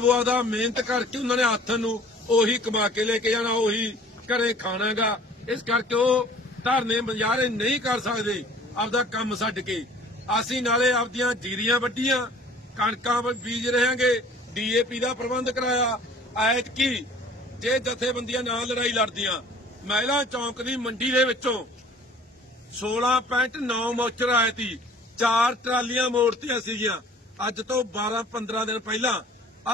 ਭਰਾਵੋ ਆਦਾ ਮਿਹਨਤ ਕਰਕੇ ਉਹਨਾਂ ਨੇ ਹੱਥ ਨੂੰ ਉਹੀ ਕਮਾ ਕੇ ਲੈ ਕੇ ਜਾਣਾ, ਉਹੀ ਘਰੇ ਖਾਣਾਗਾ। ਇਸ ਕਰਕੇ ਉਹ ਧਰਨੇ ਬਜ਼ਾਰੇ ਨਹੀਂ ਕਰ ਸਕਦੇ, ਆਪਦਾ ਕੰਮ ਛੱਡ ਕੇ। ਅਸੀਂ ਨਾਲੇ ਆਪਦੀਆਂ ਜੀਰੀਆਂ ਵੱਡੀਆਂ ਕਣਕਾਂ ਬੀਜ ਰਹਾਂਗੇ ਡੀਏਪੀ ਦਾ ਪ੍ਰਬੰਧ ਕਰਾਇਆ। ਐਤਕੀ ਜੇ ਜਥੇਬੰਦੀਆਂ ਨਾਲ ਲੜਾਈ ਲੜਦੀਆਂ, ਮਹਿਲਾ ਚੌਂਕ ਦੀ ਮੰਡੀ ਦੇ ਵਿੱਚੋਂ 16.9 ਮੋਚਰ ਆਏ ਸੀ। ਚਾਰ ਟਰਾਲੀਆਂ ਮੋੜਤੀਆਂ ਸੀਗੀਆਂ। ਅੱਜ ਤੋਂ 12-15 ਦਿਨ ਪਹਿਲਾਂ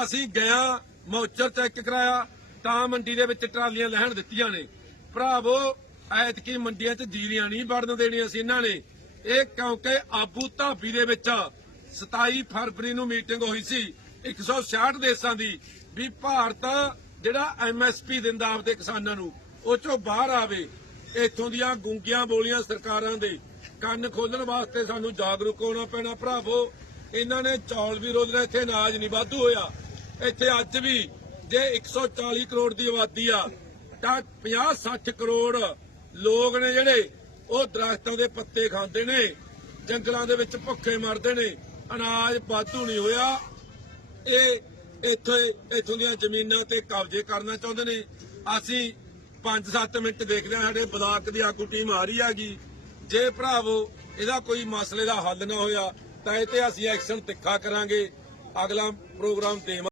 ਅਸੀਂ ਗਿਆ, ਮੋਚਰ ਚੈੱਕ ਕਰਾਇਆ, ਤਾਂ ਮੰਡੀ ਦੇ ਵਿੱਚ ਟਰਾਲੀਆਂ ਲੈਣ ਦਿੱਤੀਆਂ ਨੇ। ਭਰਾਵੋ, ਐਤਕੀ ਮੰਡੀਆਂ 'ਚ ਜੀਰੀਆਂ ਨਹੀਂ ਵੜਨ ਦੇਣੀਆਂ ਸੀ ਇਹਨਾਂ ਨੇ। ਇਹ ਕਿਉਂਕਿ ਆਬੂ ਧਾਬੀ ਦੇ ਵਿੱਚ 27 ਫਰਵਰੀ ਨੂੰ ਮੀਟਿੰਗ ਹੋਈ ਸੀ 166 ਦੇਸ਼ਾਂ ਦੀ, ਵੀ ਭਾਰਤ ਜਿਹੜਾ ਐਮਐਸਪੀ ਦਿੰਦਾ ਆਪਦੇ ਕਿਸਾਨਾਂ ਨੂੰ, ਉਹ ਚੋਂ ਬਾਹਰ ਆਵੇ। ਇੱਥੋਂ ਦੀਆਂ ਗੁੰਗੀਆਂ ਬੋਲੀਆਂ ਸਰਕਾਰਾਂ ਦੇ ਕੰਨ ਖੋਲਣ ਵਾਸਤੇ ਸਾਨੂੰ ਜਾਗਰੂਕ ਹੋਣਾ ਪੈਣਾ, ਭਰਾਵੋ। ਇਹਨਾਂ ਨੇ ਚੌਲ ਵੀ ਰੋਲਣਾ ਇੱਥੇ ਅਨਾਜ ਨਹੀਂ ਵਾਧੂ ਹੋਇਆ। ਇੱਥੇ ਅੱਜ ਵੀ ਜੇ 140 ਕਰੋੜ ਦੀ ਆਬਾਦੀ ਆ, ਤਾਂ 50-60 ਕਰੋੜ ਲੋਕ ਨੇ ਜਿਹੜੇ, ਉਹ ਦਰਖਤਾਂ ਦੇ ਪੱਤੇ ਖਾਂਦੇ ਨੇ, ਜੰਗਲਾਂ ਦੇ ਵਿੱਚ ਭੁੱਖੇ ਮਰਦੇ ਨੇ, ਅਨਾਜ ਵਾਧੂ ਨਹੀਂ ਹੋਇਆ। ਇਹ ਇੱਥੇ, ਇੱਥੋਂ ਦੀਆਂ ਜ਼ਮੀਨਾਂ ਤੇ ਕਬਜ਼ੇ ਕਰਨਾ ਚਾਹੁੰਦੇ ਨੇ। ਅਸੀਂ 5-7 ਮਿੰਟ ਦੇਖਦੇ ਹਾਂ, ਸਾਡੇ ਬਲਾਕ ਦੀ ਆਗੂ ਟੀਮ ਆ ਰਹੀ ਹੈਗੀ। ਜੇ ਭਰਾਵੋ, ਇਹਦਾ ਕੋਈ ਮਸਲੇ ਦਾ ਹੱਲ ਨਾ ਹੋਇਆ, ਤਾਂ ਇਹ ਤੇ ਅਸੀਂ ਐਕਸ਼ਨ ਤਿੱਖਾ ਕਰਾਂਗੇ। ਅਗਲਾ ਪ੍ਰੋਗਰਾਮ ਦੇਵਾਂ